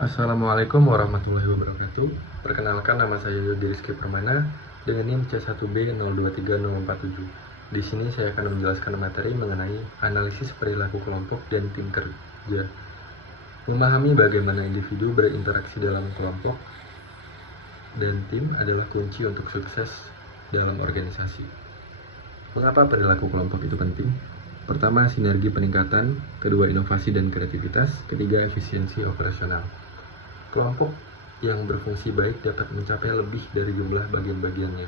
Assalamualaikum warahmatullahi wabarakatuh. Perkenalkan, nama saya Yogi Rizky Permana dengan NIM C1B023047. Di sini saya akan menjelaskan materi mengenai analisis perilaku kelompok dan tim kerja. Memahami bagaimana individu berinteraksi dalam kelompok dan tim adalah kunci untuk sukses dalam organisasi. Mengapa perilaku kelompok itu penting? Pertama, sinergi peningkatan. Kedua, inovasi dan kreativitas. Ketiga, efisiensi operasional. Kelompok yang berfungsi baik dapat mencapai lebih dari jumlah bagian-bagiannya.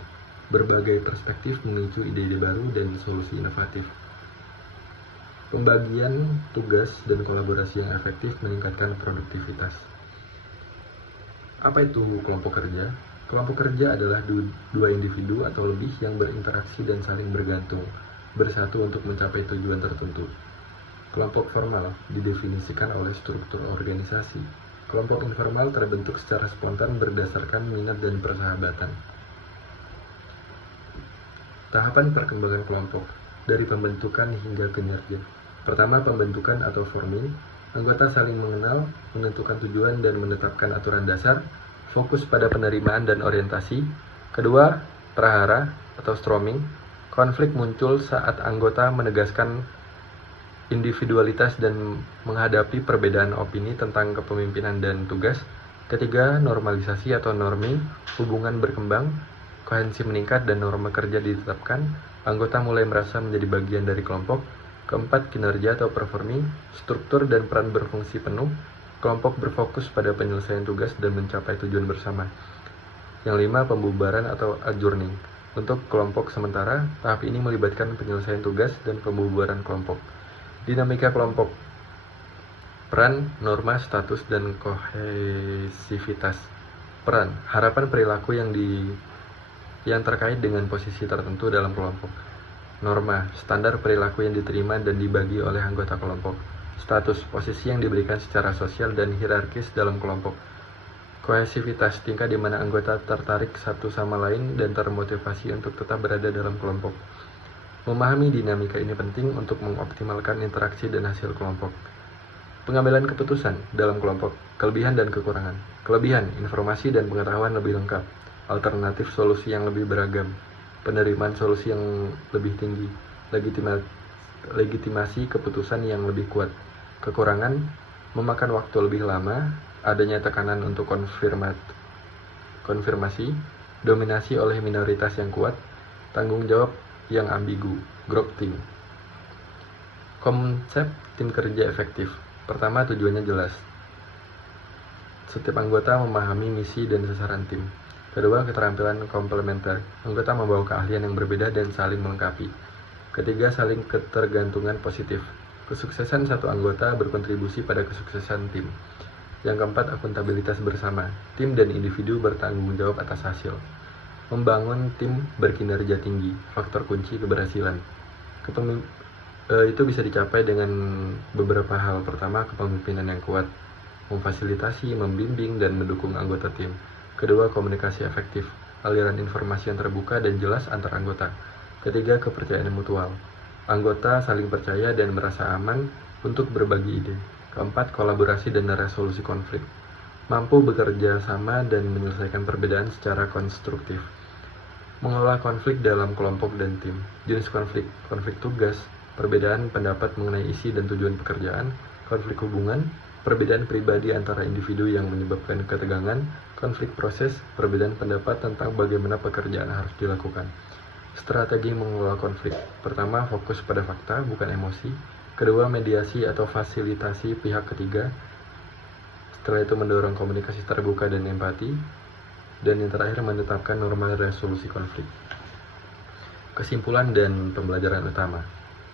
Berbagai perspektif memicu ide-ide baru dan solusi inovatif. Pembagian tugas dan kolaborasi yang efektif meningkatkan produktivitas. Apa itu kelompok kerja? Kelompok kerja adalah dua individu atau lebih yang berinteraksi dan saling bergantung, bersatu untuk mencapai tujuan tertentu. Kelompok formal didefinisikan oleh struktur organisasi. Kelompok informal terbentuk secara spontan berdasarkan minat dan persahabatan. Tahapan perkembangan kelompok, dari pembentukan hingga kinerja. Pertama, pembentukan atau forming. Anggota saling mengenal, menentukan tujuan dan menetapkan aturan dasar, fokus pada penerimaan dan orientasi. Kedua, prahara atau storming. Konflik muncul saat anggota menegaskan individualitas dan menghadapi perbedaan opini tentang kepemimpinan dan tugas. Ketiga, normalisasi atau norming. Hubungan berkembang, koherensi meningkat dan norma kerja ditetapkan. Anggota mulai merasa menjadi bagian dari kelompok. Keempat, kinerja atau performing. Struktur dan peran berfungsi penuh. Kelompok berfokus pada penyelesaian tugas dan mencapai tujuan bersama. Yang lima, pembubaran atau adjourning. Untuk kelompok sementara, tahap ini melibatkan penyelesaian tugas dan pembubaran kelompok. Dinamika kelompok, peran, norma, status, dan kohesivitas. Peran, harapan perilaku yang terkait dengan posisi tertentu dalam kelompok. Norma, standar perilaku yang diterima dan dibagi oleh anggota kelompok. Status, posisi yang diberikan secara sosial dan hierarkis dalam kelompok. Kohesivitas, tingkat di mana anggota tertarik satu sama lain dan termotivasi untuk tetap berada dalam kelompok. Memahami dinamika ini penting untuk mengoptimalkan interaksi dan hasil kelompok. Pengambilan keputusan dalam kelompok, kelebihan dan kekurangan. Kelebihan, informasi dan pengetahuan lebih lengkap. Alternatif solusi yang lebih beragam. Penerimaan solusi yang lebih tinggi. Legitimasi keputusan yang lebih kuat. Kekurangan, memakan waktu lebih lama. Adanya tekanan untuk konfirmasi. Dominasi oleh minoritas yang kuat. Tanggung jawab yang ambigu, group team. Konsep tim kerja efektif. Pertama, tujuannya jelas. Setiap anggota memahami misi dan sasaran tim. Kedua, keterampilan komplementer. Anggota membawa keahlian yang berbeda dan saling melengkapi. Ketiga, saling ketergantungan positif. Kesuksesan satu anggota berkontribusi pada kesuksesan tim. Yang keempat, akuntabilitas bersama. Tim dan individu bertanggung jawab atas hasil. Membangun tim berkinerja tinggi, faktor kunci keberhasilan. Itu bisa dicapai dengan beberapa hal. Pertama, kepemimpinan yang kuat, memfasilitasi, membimbing, dan mendukung anggota tim. Kedua, komunikasi efektif, aliran informasi yang terbuka dan jelas antar anggota. Ketiga, kepercayaan mutual. Anggota saling percaya dan merasa aman untuk berbagi ide. Keempat, kolaborasi dan resolusi konflik. Mampu bekerja sama dan menyelesaikan perbedaan secara konstruktif. Mengelola konflik dalam kelompok dan tim. Jenis konflik, konflik tugas, perbedaan pendapat mengenai isi dan tujuan pekerjaan, konflik hubungan, perbedaan pribadi antara individu yang menyebabkan ketegangan, konflik proses, perbedaan pendapat tentang bagaimana pekerjaan harus dilakukan. Strategi mengelola konflik. Pertama, fokus pada fakta, bukan emosi. Kedua, mediasi atau fasilitasi pihak ketiga. Setelah itu mendorong komunikasi terbuka dan empati. Dan yang terakhir, menetapkan norma resolusi konflik. Kesimpulan dan pembelajaran utama.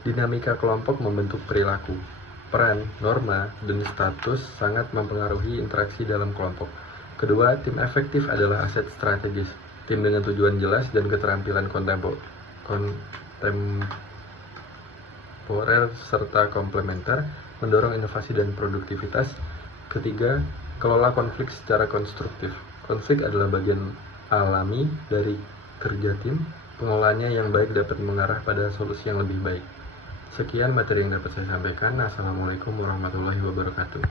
Dinamika kelompok membentuk perilaku. Peran, norma, dan status sangat mempengaruhi interaksi dalam kelompok. Kedua, tim efektif adalah aset strategis. Tim dengan tujuan jelas dan keterampilan kontemporer serta komplementer mendorong inovasi dan produktivitas. Ketiga, kelola konflik secara konstruktif. Konflik adalah bagian alami dari kerja tim. Pengelolaannya yang baik dapat mengarah pada solusi yang lebih baik. Sekian materi yang dapat saya sampaikan. Assalamualaikum warahmatullahi wabarakatuh.